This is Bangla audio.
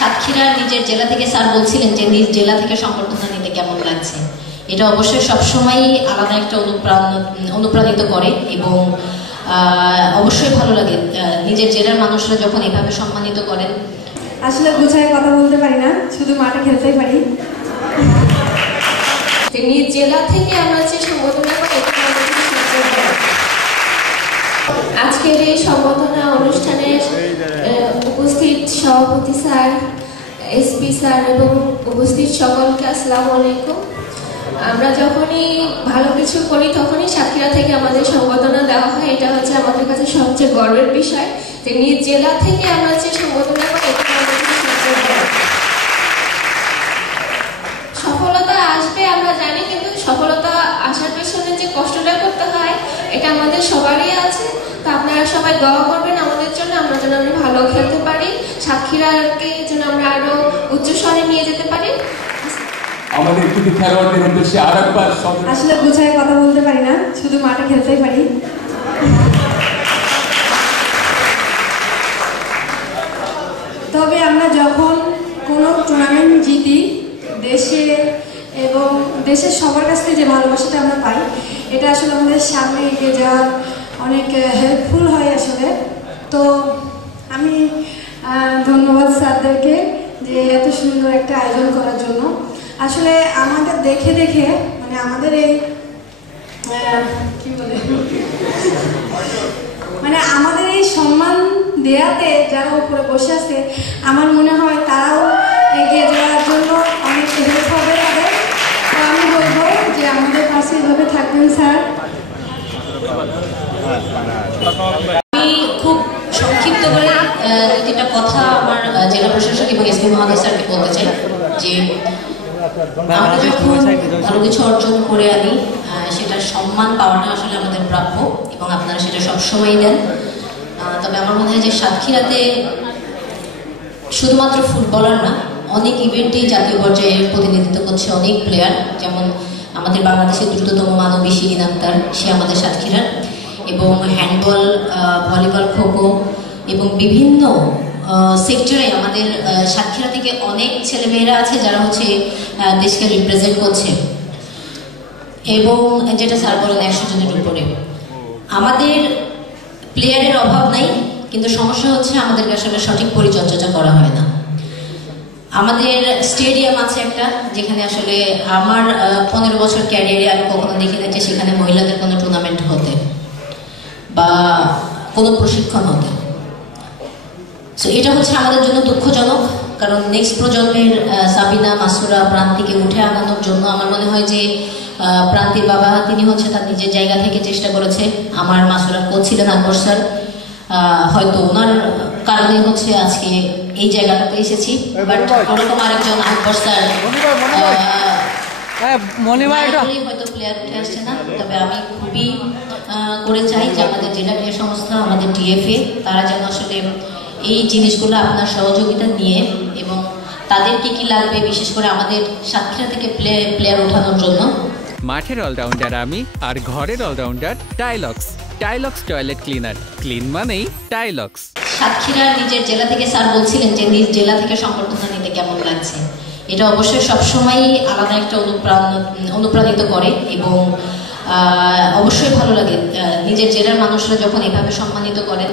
সাতক্ষীরা নিজের জেলা থেকে স্যার বলছিলেন যে নিজ জেলা থেকে সংবর্ধনা নিতে কেমন লাগছে। এটা অবশ্যই সবসময়ই আলাদা একটা অনুপ্রাণিত করে এবং অবশ্যই ভালো লাগে নিজের জেলার মানুষরা যখন এভাবে সম্মানিত করেন। আসলে গুছায় কথা বলতে পারি না, শুধু মাঠে খেলতেই পারি। নিজ জেলা থেকে আমরা যে সম্বোধনা করি আজকের এই সম্বোধনা অনুষ্ঠানের উপস্থিত সভাপতি স্যার, এসপি স্যার এবং উপস্থিত সকলকে আসসালামু আলাইকুম। আমরা যখনই ভালো কিছু করি তখনই সাতক্ষীরা থেকে আমাদের সম্বোধনা দেওয়া হয়। এটা হচ্ছে আমাদের কাছে সবচেয়ে গর্বের বিষয় যে নিজ জেলা থেকে আমরা যে সম্বোধনা করি এটা আমাদের কাছে সবচেয়ে গর্ব। সফলতা আসবে আমরা জানি, কিন্তু সফলতা আসার পেছনে যে কষ্টটা করতে হয় এটা আমাদের সবারই আছে। তো আপনারা সবাই দোয়া করবেন আমাদের জন্য, আমরা যেন আমরা ভালো খেলতে পারি, সাতক্ষীরাকে যেন আমরা আরো উচ্চস্তরে নিয়ে যেতে পারি। আমাদের কিছু খেলোয়াড়দের উদ্দেশ্যে আরেকবার আসলে গুছায় কথা বলতে পারি না, শুধু মাঠে খেলতেই পারি। তবে আমরা যখন কোনো টুর্নামেন্ট জিতি দেশে এবং দেশের সবার কাছ থেকে যে ভালোবাসাটা আমরা পাই এটা আসলে আমাদের সামনে এগিয়ে যাওয়ার অনেক হেল্পফুল হয় আসলে। তো আমি ধন্যবাদ স্যারদেরকে যে এত সুন্দর একটা আয়োজন করার জন্য। আসলে আমাদের দেখে দেখে মানে আমাদের এই কি বলে মানে আমাদের এই সম্মান দেয়াতে যারা উপরে বসে আছে আমার মনে হয় তারাও এগিয়ে যাওয়ার জন্য অনেক হেল্প হবে তাদের। তো আমি বলবো যে আমাদের পাশে এভাবে থাকবেন স্যার। আমি খুব সংক্ষিপ্ত করে দুটা কথা আমার জেলা প্রশাসক এবং এসপি মহোদয় স্যারকে বলতে চাই যে আমরা যখন ভালো কিছু অর্জন করে আনি সেটার সম্মান পাওয়াটা আসলে আমাদের প্রাপ্য এবং আপনারা সেটা সবসময়ই দেন। তবে আমার মনে হয় যে সাতক্ষীরাতে শুধুমাত্র ফুটবলার না, অনেক ইভেন্টেই জাতীয় পর্যায়ে প্রতিনিধিত্ব করছে অনেক প্লেয়ার। যেমন আমাদের বাংলাদেশের দ্রুততম মানবী শিরিন আক্তার, সে আমাদের সাতক্ষীরার, এবং হ্যান্ডবল, ভলিবল, খোখো এবং বিভিন্ন সেক্টরে আমাদের সাতক্ষীরা থেকে অনেক ছেলেমেয়েরা আছে যারা হচ্ছে দেশকে রিপ্রেজেন্ট করছে। এবং যেটা স্যার বলেন 100 জনের উপরে আমাদের প্লেয়ারের অভাব নাই, কিন্তু সমস্যা হচ্ছে আমাদেরকে আসলে সঠিক পরিচর্যাটা করা হয় না। আমাদের স্টেডিয়াম আছে একটা, যেখানে আসলে আমার 15 বছর ক্যারিয়ারে আমি কখনো দেখি না যে সেখানে মহিলাদের কোনো টুর্নামেন্ট হতে বা কোনো প্রশিক্ষণ হতে। সো এটা হচ্ছে আমাদের জন্য দুঃখজনক, কারণ নেক্সট প্রজন্মের সাবিনা, মাসুরা, প্রান্তিকে উঠে আনানোর জন্য আমার মনে হয় যে প্রান্তির বাবা তিনি হচ্ছে তার নিজের জায়গা থেকে চেষ্টা করেছে। আমার মাসুরার কোচ ছিলেন আকবর স্যার, হয়তো ওনার কারণে হচ্ছে আজকে এই জায়গাটাতে এসেছি। বাট ওরকম আরেকজন আকবর স্যার হয়তো প্লেয়ার উঠে আসছে না। তবে আমি খুবই করে চাই যে আমাদের জেলা ক্রীড়া সংস্থা, আমাদের ডিএফএ, তারা যেন আসলে এই জিনিসগুলো আপনার সহযোগিতা নিয়ে এবং তাদের কি লাগবে বিশেষ করে আমাদের সাতক্ষীরা থেকে প্লেয়ার ওঠানোর জন্য। মাঠের অলরাউন্ডার আমি, আর ঘরের allrounder Tylox. Tylox toilet cleaner, clean মানেই টাইলক্স। সাতক্ষীরা নিজের জেলা থেকে স্যার বলছিলেন যে নিজ জেলা থেকে সংবর্ধনা নিতে কেমন লাগছে। এটা অবশ্যই সবসময়ই আলাদা একটা অনুপ্রাণিত করে এবং অবশ্যই ভালো লাগে নিজের জেলার মানুষরা যখন এভাবে সম্মানিত করেন।